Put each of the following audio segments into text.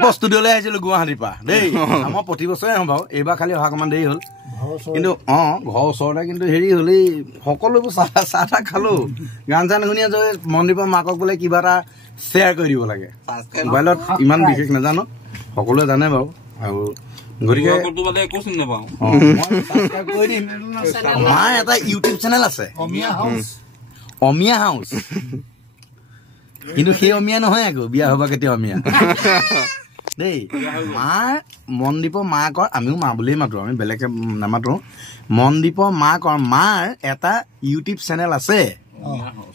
মনদীপ ষ্টুডিঅ'লৈ আহিছিলো গুৱাহাটীৰ পৰা দেই মই প্ৰতি বছৰে আহোঁ বাৰু এইবাৰ খালি অহা অকণমান দেৰি হ'ল কিন্তু ঘৰৰ ওচৰতে কিন্তু হেৰি হ'ল এই সকলোবোৰ চাহ তাহ খালো গান চান শুনি আছো মনদীপৰ মাকক বোলে কিবা এটা শ্বেয়াৰ কৰি দিব লাগে মোবাইলত ইমান বিশেষ নাজানো সকলোৱে জানে বাৰু আৰু গতিকে মাৰ এটা ইউটিউব চেনেল আছে অমিয়া হাউচ কিন্তু সেই অমিয়া নহয় আকৌ বিয়া হবা কেতিয়া অমিয়া দেই মাৰ মনদীপৰ মাকৰ আমিও মা বুলিয়ে মাতো আমি বেলেগে নামাতো মনদীপৰ মাৰ এটা ইউটিউব চেনেল আছে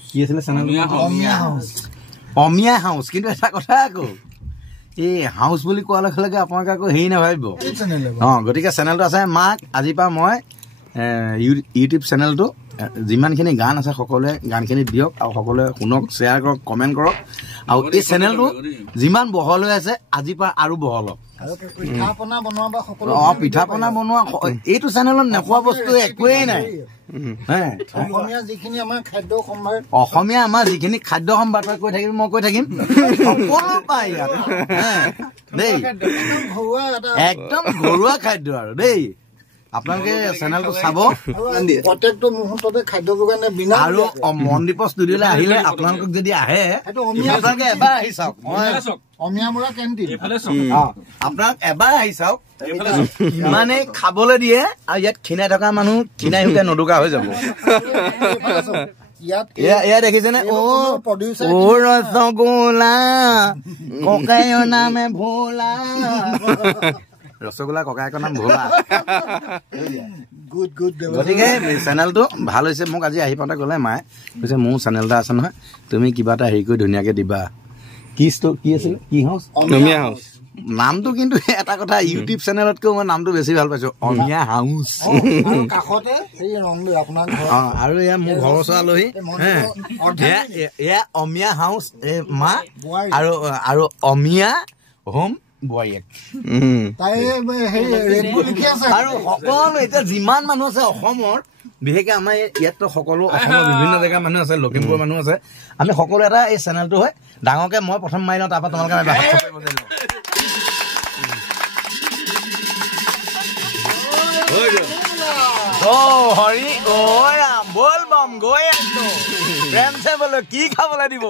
কি আছিলে চেনেল অমিয়া হাউচ কিন্তু এটা কথা আকৌ এই হাউচ বুলি কোৱাৰ লগে লগে আপোনালোকে আকৌ হেৰি নাভাবিব গতিকে চেনেলটো আছে মাক আজিৰ পৰা মই ইউটিউব চেনেলটো যিমানখিনি গান আছে সকলোৱে গানখিনি দিয়ক আৰু সকলোৱে শুনক শ্বেয়াৰ কৰক কমেণ্ট কৰক আৰু এই চেনেলটো যিমান বহল হৈ আছে আজিৰ পৰা আৰু বহল হওক পিঠা পনা বনোৱা এইটো চেনেলত নোপোৱা বস্তু একোৱেই নাই অসমীয়া আমাৰ যিখিনি খাদ্য সম্ভাৰ কৈ থাকিম মই কৈ থাকিম সকলো পাই ইয়াত দেই একদম ঘৰুৱা খাদ্য আৰু দেই আপোনালোকে চেনেলটো চাব প্ৰত্যেকটো মুহূৰ্ততে খাদ্য যোগানে বিনা আৰু মনদীপৰ ষ্টুডিঅ'লৈ আহিলে আপোনালোকক যদি আহে আপোনালোকে এবাৰ আহি চাওক আপোনাক এবাৰ আহি চাওক ইমানেই খাবলৈ দিয়ে আৰু ইয়াত খীনাই থকা মানুহ খীনাই শুকাই নদুকা হৈ যাব এয়া দেখিছেনে ৰসগোল্লা ককাইৰ নামে ভোলা ৰসগোল্লা ককায়েকৰ নাম ভোলা গতিকে চেনেলটো ভাল হৈছে মোক আজি আহি পাওঁতে ক'লে মায়ে কৈছে মোৰ চেনেল এটা আছে নহয় তুমি কিবা এটা হেৰি কৰি ধুনীয়াকে দিবা কি আছিলে কি হাউচ অমিয়া হাউচ নামটো কিন্তু এটা কথা ইউটিউব চেনেলতকৈ মই নামটো বেছি ভাল পাইছো অমিয়া হাউচ আৰু এয়া মোৰ ঘৰৰ ওচৰ আলহী এয়া অমিয়া হাউচ মা আৰু অমিয়া হোম আৰু সকলো এতিয়া যিমান মানুহ আছে অসমৰ বিশেষকে আমাৰ ইয়াততো সকলো অসমৰ বিভিন্ন জেগাৰ মানুহ আছে লখিমপুৰ মানুহ আছে আমি সকলো এটা এই চেনেলটো হয় ডাঙৰকে মই প্ৰথম মাৰি লওঁ তাৰপৰা তোমালোকে হৰি বল বম গৈ আছো প্ৰেম চে বোলো কি খাবলৈ দিব